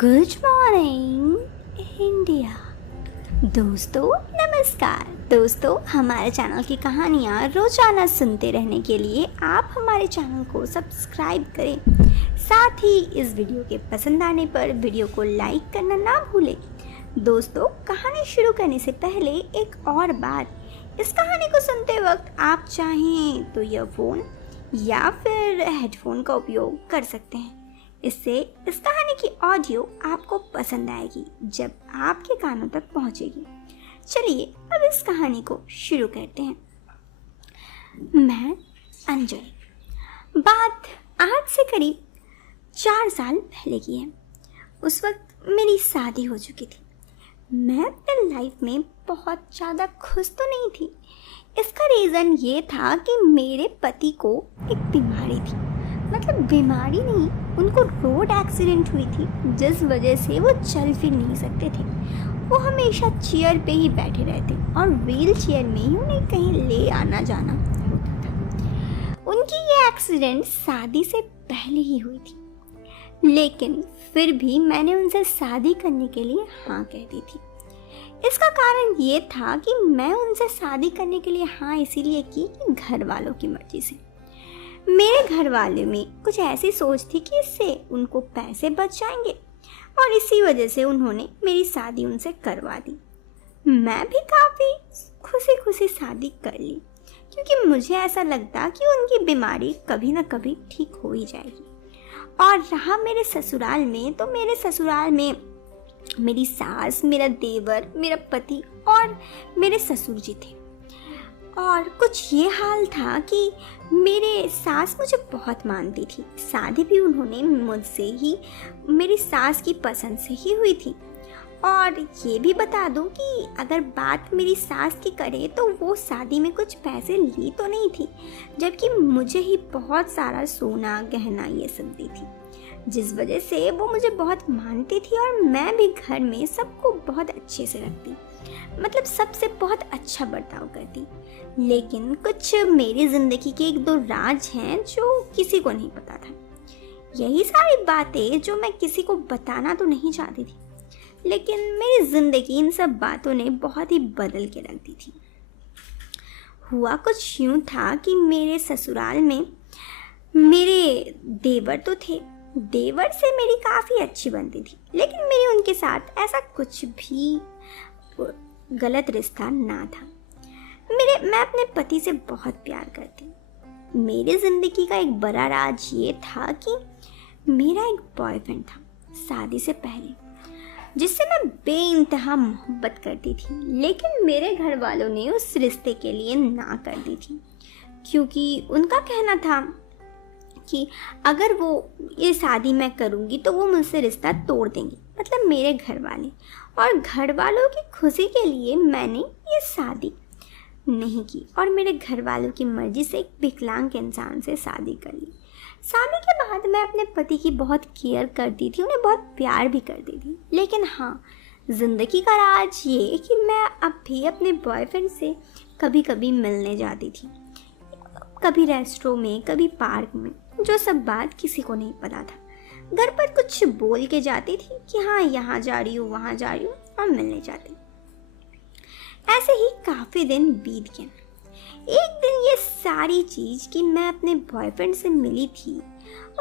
Good morning India. दोस्तों नमस्कार। दोस्तों हमारे चैनल की कहानियाँ रोजाना सुनते रहने के लिए आप हमारे चैनल को सब्सक्राइब करें। साथ ही इस वीडियो के पसंद आने पर वीडियो को लाइक करना ना भूलें। दोस्तों कहानी शुरू करने से पहले एक और बात, इस कहानी को सुनते वक्त आप चाहें तो ईयरफोन या फिर हेडफोन का उपयोग कर सकते हैं। इससे इस कहानी की ऑडियो आपको पसंद आएगी जब आपके कानों तक पहुंचेगी। चलिए अब इस कहानी को शुरू करते हैं। मैं अंजलि। बात आज से करीब 4 साल पहले की है। उस वक्त मेरी शादी हो चुकी थी। मैं अपने लाइफ में बहुत ज़्यादा खुश तो नहीं थी। इसका रीज़न ये था कि मेरे पति को एक बीमारी थी, मतलब बीमारी नहीं, उनको रोड एक्सीडेंट हुई थी जिस वजह से वो चल फिर नहीं सकते थे। वो हमेशा चेयर पे ही बैठे रहते और व्हील चेयर में ही उन्हें कहीं ले आना जाना होता था। उनकी ये एक्सीडेंट शादी से पहले ही हुई थी, लेकिन फिर भी मैंने उनसे शादी करने के लिए हाँ कह दी थी। इसका कारण ये था कि मैं उनसे शादी करने के लिए हाँ इसीलिए की कि घर वालों की मर्जी से। मेरे घर वाले में कुछ ऐसी सोच थी कि इससे उनको पैसे बच जाएंगे और इसी वजह से उन्होंने मेरी शादी उनसे करवा दी। मैं भी काफ़ी खुशी खुशी शादी कर ली, क्योंकि मुझे ऐसा लगता कि उनकी बीमारी कभी ना कभी ठीक हो ही जाएगी। और रहा मेरे ससुराल में, तो मेरे ससुराल में मेरी सास, मेरा देवर, मेरा पति और मेरे ससुर जी थे। और कुछ ये हाल था कि मेरे सास मुझे बहुत मानती थी। शादी भी उन्होंने मुझसे ही, मेरी सास की पसंद से ही हुई थी। और ये भी बता दूं कि अगर बात मेरी सास की करे तो वो शादी में कुछ पैसे ली तो नहीं थी, जबकि मुझे ही बहुत सारा सोना गहना ये सब दी थी, जिस वजह से वो मुझे बहुत मानती थी। और मैं भी घर में सबको बहुत अच्छे से रखती, मतलब सबसे बहुत अच्छा बर्ताव करती। लेकिन कुछ मेरी ज़िंदगी के 1-2 राज हैं जो किसी को नहीं पता था। यही सारी बातें जो मैं किसी को बताना तो नहीं चाहती थी, लेकिन मेरी ज़िंदगी इन सब बातों ने बहुत ही बदल के रख दी थी। हुआ कुछ यूँ था कि मेरे ससुराल में मेरे देवर तो थे। देवर से मेरी काफ़ी अच्छी बनती थी, लेकिन मेरी उनके साथ ऐसा कुछ भी गलत रिश्ता ना था। मैं अपने पति से बहुत प्यार करती। मेरी ज़िंदगी का एक बड़ा राज ये था कि मेरा एक बॉयफ्रेंड था शादी से पहले, जिससे मैं बेइंतहा मोहब्बत करती थी। लेकिन मेरे घर वालों ने उस रिश्ते के लिए ना कर दी थी, क्योंकि उनका कहना था कि अगर वो ये शादी मैं करूँगी तो वो मुझसे रिश्ता तोड़ देंगे, मतलब मेरे घर वाले। और घर वालों की खुशी के लिए मैंने ये शादी नहीं की और मेरे घर वालों की मर्जी से एक विकलांग इंसान से शादी कर ली। शादी के बाद मैं अपने पति की बहुत केयर करती थी, उन्हें बहुत प्यार भी करती थी। लेकिन हाँ, ज़िंदगी का राज ये कि मैं अब भी अपने बॉयफ्रेंड से कभी कभी मिलने जाती थी, कभी रेस्टोरेंट में, कभी पार्क में। जो सब बात किसी को नहीं पता था। घर पर कुछ बोल के जाती थी कि हाँ यहाँ जा रही हूँ, वहाँ जा रही हूँ, और मिलने जाती। ऐसे ही काफ़ी दिन बीत गए। एक दिन ये सारी चीज़ कि मैं अपने बॉयफ्रेंड से मिली थी,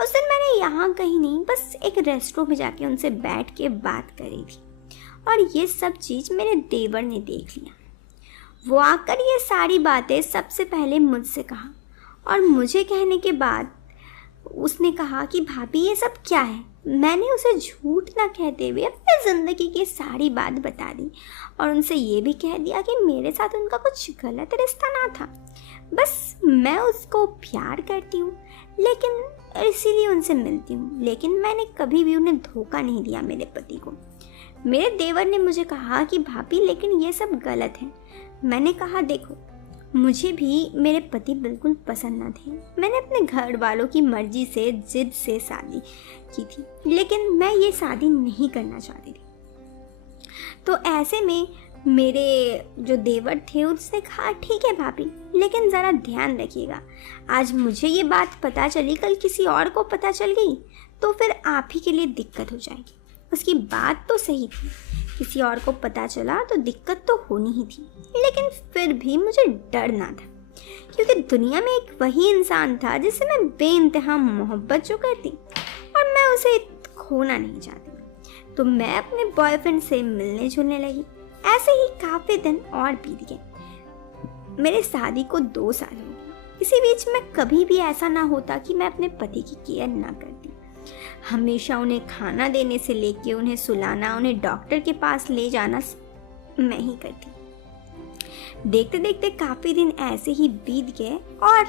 उस दिन मैंने यहाँ कहीं नहीं, बस एक रेस्टोरेंट में जाके उनसे बैठ के बात करी थी। और ये सब चीज़ मेरे देवर ने देख लिया। वो आकर ये सारी बातें सबसे पहले मुझसे कहा, और मुझे कहने के बाद उसने कहा कि भाभी ये सब क्या है। मैंने उसे झूठ ना कहते हुए अपनी ज़िंदगी की सारी बात बता दी और उनसे ये भी कह दिया कि मेरे साथ उनका कुछ गलत रिश्ता ना था, बस मैं उसको प्यार करती हूँ, लेकिन इसीलिए उनसे मिलती हूँ। लेकिन मैंने कभी भी उन्हें धोखा नहीं दिया मेरे पति को। मेरे देवर ने मुझे कहा कि भाभी लेकिन ये सब गलत है। मैंने कहा देखो, मुझे भी मेरे पति बिल्कुल पसंद न थे। मैंने अपने घर वालों की मर्जी से, जिद से शादी की थी, लेकिन मैं ये शादी नहीं करना चाहती थी। तो ऐसे में मेरे जो देवर थे उसने कहा ठीक है भाभी, लेकिन ज़रा ध्यान रखिएगा, आज मुझे ये बात पता चली, कल किसी और को पता चल गई तो फिर आप ही के लिए दिक्कत हो जाएगी। उसकी बात तो सही थी, किसी और को पता चला तो दिक्कत तो होनी ही थी, लेकिन फिर भी मुझे डर ना था, क्योंकि दुनिया में एक वही इंसान था जिससे मैं बेइंतहा मोहब्बत जो करती और मैं उसे खोना नहीं चाहती। तो मैं अपने बॉयफ्रेंड से मिलने जुलने लगी। ऐसे ही काफ़ी दिन और बीत गए। मेरे शादी को 2 साल हो गए। इसी बीच में कभी भी ऐसा ना होता कि मैं अपने पति की केयर ना करती। हमेशा उन्हें खाना देने से लेके उन्हें सुलाना, उन्हें डॉक्टर के पास ले जाना मैं ही करती। देखते देखते काफ़ी दिन ऐसे ही बीत गए और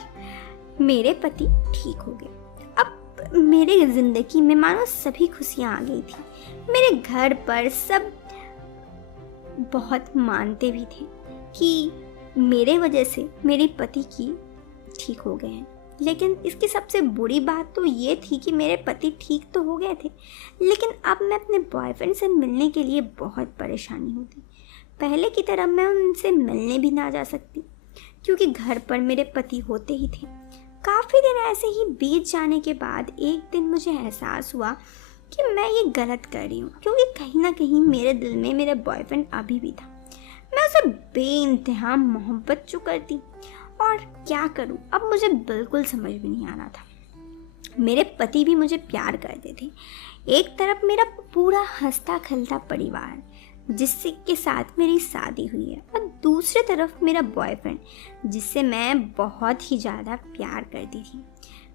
मेरे पति ठीक हो गए। अब मेरे ज़िंदगी में मानो सभी खुशियाँ आ गई थी। मेरे घर पर सब बहुत मानते भी थे कि मेरे वजह से मेरे पति की ठीक हो गए हैं। लेकिन इसकी सबसे बुरी बात तो ये थी कि मेरे पति ठीक तो हो गए थे, लेकिन अब मैं अपने बॉयफ्रेंड से मिलने के लिए बहुत परेशानी होती। पहले की तरह मैं उनसे मिलने भी ना जा सकती, क्योंकि घर पर मेरे पति होते ही थे। काफ़ी दिन ऐसे ही बीत जाने के बाद एक दिन मुझे एहसास हुआ कि मैं ये गलत कर रही हूँ, क्योंकि कहीं ना कहीं मेरे दिल में मेरा बॉयफ्रेंड अभी भी था। मैं उसे बेइंतहा मोहब्बत जो करती, और क्या करूँ अब मुझे बिल्कुल समझ में नहीं आ रहा था। मेरे पति भी मुझे प्यार करते थे। एक तरफ मेरा पूरा हंसता खेलता परिवार जिससे के साथ मेरी शादी हुई है, और दूसरी तरफ मेरा बॉयफ्रेंड जिससे मैं बहुत ही ज़्यादा प्यार करती थी।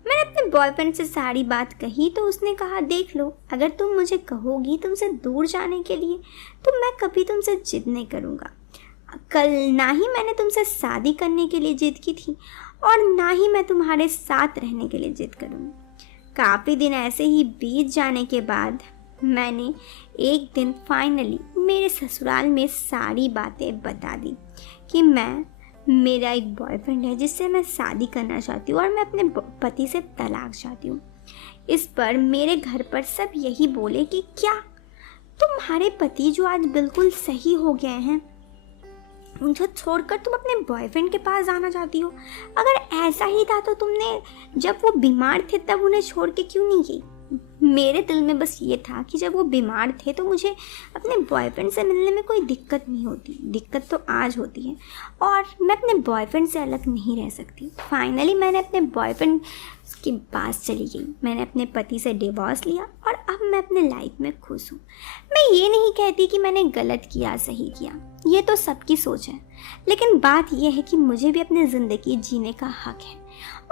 मैंने अपने बॉयफ्रेंड से सारी बात कही तो उसने कहा, देख लो, अगर तुम मुझे कहोगी तुमसे दूर जाने के लिए तो मैं कभी तुमसे जिद नहीं करूँगा। कल ना ही मैंने तुमसे शादी करने के लिए जिद की थी और ना ही मैं तुम्हारे साथ रहने के लिए जिद करूँगी। काफ़ी दिन ऐसे ही बीत जाने के बाद मैंने एक दिन फाइनली मेरे ससुराल में सारी बातें बता दी कि मेरा एक बॉयफ्रेंड है जिससे मैं शादी करना चाहती हूँ और मैं अपने पति से तलाक चाहती हूँ। इस पर मेरे घर पर सब यही बोले कि क्या तुम्हारे पति जो आज बिल्कुल सही हो गए हैं, उनको छोड़कर तुम अपने बॉयफ्रेंड के पास जाना चाहती हो? अगर ऐसा ही था तो तुमने जब वो बीमार थे तब उन्हें छोड़ के क्यों नहीं गई? मेरे दिल में बस ये था कि जब वो बीमार थे तो मुझे अपने बॉयफ्रेंड से मिलने में कोई दिक्कत नहीं होती। दिक्कत तो आज होती है और मैं अपने बॉयफ्रेंड से अलग नहीं रह सकती। फाइनली मैंने अपने बॉयफ्रेंड के पास चली गई। मैंने अपने पति से डिवोर्स लिया और अब मैं अपने लाइफ में खुश हूँ। मैं ये नहीं कहती कि मैंने गलत किया सही किया, ये तो सबकी सोच है, लेकिन बात यह है कि मुझे भी अपनी ज़िंदगी जीने का हक है।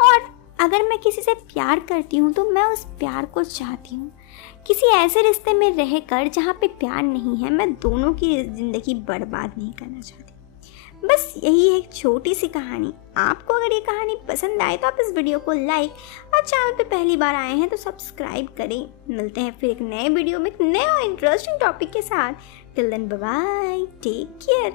और अगर मैं किसी से प्यार करती हूँ तो मैं उस प्यार को चाहती हूँ। किसी ऐसे रिश्ते में रहकर जहाँ पे प्यार नहीं है, मैं दोनों की ज़िंदगी बर्बाद नहीं करना चाहती। बस यही है एक छोटी सी कहानी। आपको अगर ये कहानी पसंद आए तो आप इस वीडियो को लाइक और चैनल पे पहली बार आए हैं तो सब्सक्राइब करें। मिलते हैं फिर एक नए वीडियो में एक नए और इंटरेस्टिंग टॉपिक के साथ। Till then bye bye, take care.